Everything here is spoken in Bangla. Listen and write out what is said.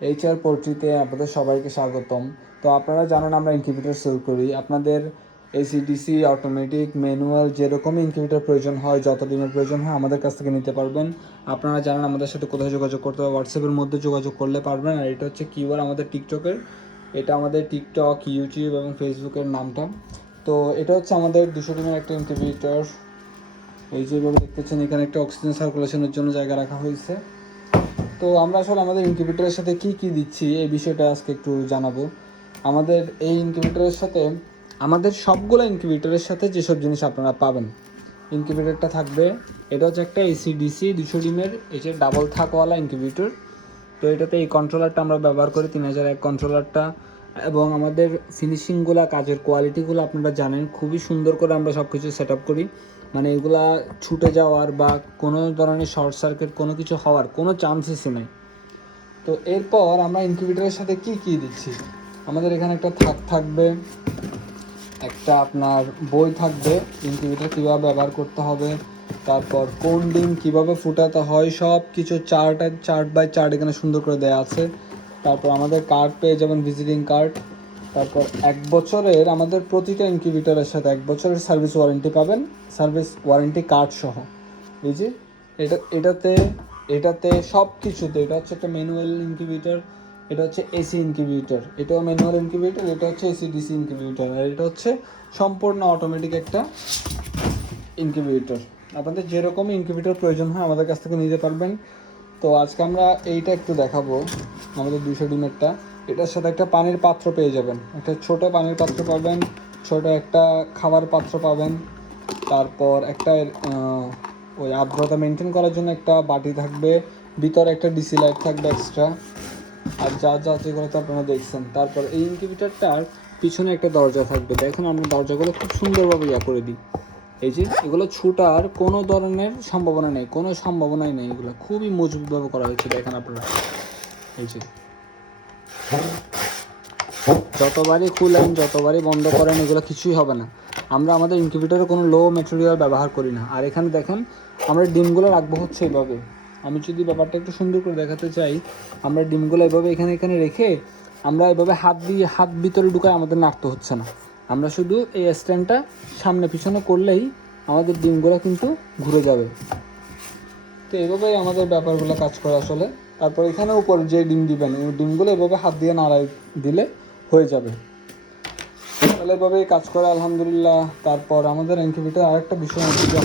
এইচআর পোলট্রিতে আপনাদের সবাইকে স্বাগতম। তো আপনারা জানেন আমরা ইনকিউবেটর সেল করি। আপনাদের এসিডিসি অটোমেটিক ম্যানুয়াল যেরকম ইনকিউবেটর প্রয়োজন হয় যত দিনের প্রয়োজন হয় আমাদের কাছ থেকে নিতে পারবেন। আপনারা জানেন আমাদের সাথে কোথায় যোগাযোগ করতে হবে হোয়াটসঅ্যাপের মধ্যে যোগাযোগ করলে পারবেন। আর এটা হচ্ছে কিউআর আমাদের টিকটকের এটা আমাদের টিকটক ইউটিউব এবং ফেসবুকের নামটা। তো এটা হচ্ছে আমাদের দুশো দিনের একটা ইনকিউবেটর এই যেভাবে দেখতেছেন, এখানে একটা অক্সিজেন সার্কুলেশনের জন্য জায়গা রাখা হয়েছে। তো আমরা আসলে আমাদের ইনকিউবেটরের সাথে কি কি দিচ্ছি এই বিষয়টা আজকে একটু জানাব। আমাদের এই ইনকিউবেটরের সাথে আমাদের সবগুলো ইনকিউবেটরের সাথে যেসব জিনিস আপনারা পাবেন ইনকিউবেটরটা থাকবে, এটা হচ্ছে একটা এসিডিসি দুশো ডিমের, এই যে ডাবল থাকওয়ালা ইনকিউবেটর তো এটাতে এই কন্ট্রোলারটা আমরা ব্যবহার করি, তিন হাজার এক কন্ট্রোলারটা এবং আমাদের ফিনিশিংগুলো কাজের কোয়ালিটিগুলো আপনারা জানেন, খুবই সুন্দর করে আমরা সব কিছু সেট আপ করি। মানে এগুলা ছুটে যাওয়ার বা কোনো ধরনের শর্ট সার্কিট কোনো কিছু হওয়ার কোনো চান্সেসই নেই। তো এরপর আমরা ইনকিউবেটরের সাথে কি কি দিচ্ছি? আমাদের এখানে একটা থাক থাকবে, একটা আপনার বই থাকবে ইনকিউবেটর কীভাবে ব্যবহার করতে হবে, তারপর কোন ডিম কীভাবে ফুটাতে হয় সব কিছু চার্ট চার্ট বাই চার্ট এখানে সুন্দর করে দেওয়া আছে। তারপর আমাদের কার্ড পেয়ে যাবেন ভিজিটিং কার্ড তারপর এক বছরের আমাদের প্রতিটা ইনকিউবেটরের সাথে এক বছরের সার্ভিস ওয়ারেন্টি পাবেন সার্ভিস ওয়ারেন্টি কার্ড সহ। এই যে, এটা, এটাতে এটাতে সব কিছুতে এটা হচ্ছে একটা ম্যানুয়াল ইনকিউবেটর এটা হচ্ছে এসি ইনকিউবেটর এটাও ম্যানুয়াল ইনকিউবেটর এটা হচ্ছে এসি ডিসি ইনকিউবেটর আর এটা হচ্ছে সম্পূর্ণ অটোমেটিক একটা ইনকিউবেটর আপনাদের যেরকম ইনকিউবেটর প্রয়োজন হয়, আমাদের কাছ থেকে নিতে পারবেন। তো আজকে আমরা এইটা একটু দেখাবো, আমাদের দুশো ডিমেরটা এটার সাথে একটা পানির পাত্র পেয়ে যাবেন। একটা ছোট পানির পাত্র পাবেন, ছোট একটা খাবার পাত্র পাবেন। তারপর একটা ওই আর্দ্রতা মেনটেন করার জন্য একটা বাটি থাকবে, ভিতরে একটা ডিসি লাইট থাকবে এক্সট্রা আর যা যা যেগুলো তো আপনারা দেখছেন। তারপর এই ইনকিউবেটরটার পিছনে একটা দরজা থাকবে। দেখুন আমরা দরজাগুলো খুব সুন্দরভাবে ইয়া করে দিই। এই যে, এগুলো ছুটার কোনো ধরনের সম্ভাবনা নেই, কোনো সম্ভাবনাই নেই এগুলো। খুবই মজবুতভাবে করা হয়েছে, দেখেন আপনারা। এই যে। যতবারই খুলেন যতবারই বন্ধ করেন, এগুলো কিছুই হবে না। আমরা আমাদের ইনকিউবেটরে কোনো লো ম্যাটেরিয়াল ব্যবহার করি না। আর এখানে দেখেন, আমরা ডিমগুলো রাখব হচ্ছে এইভাবে আমি যদি ব্যাপারটা একটু সুন্দর করে দেখাতে চাই, আমরা ডিমগুলো এভাবে এখানে এখানে রেখে আমরা এভাবে হাত দিয়ে, হাত ভিতরে ঢুকায় আমাদের নাড়তে হচ্ছে না। আমরা শুধু এই স্ট্যান্ডটা সামনে পিছনে করলেই আমাদের ডিমগুলো কিন্তু ঘুরে যাবে। তো এভাবেই আমাদের ব্যাপারগুলো কাজ করে আসলে। তারপর এখানে উপর যে ডিম দিবেন ওই ডিমগুলো এভাবে হাত দিয়ে নাড়াই দিলে হয়ে যাবে। তাহলে এভাবেই কাজ করে, আলহামদুলিল্লাহ। তারপর আমাদের ইনকিউবেটর আরেকটা বিষয় আছে যে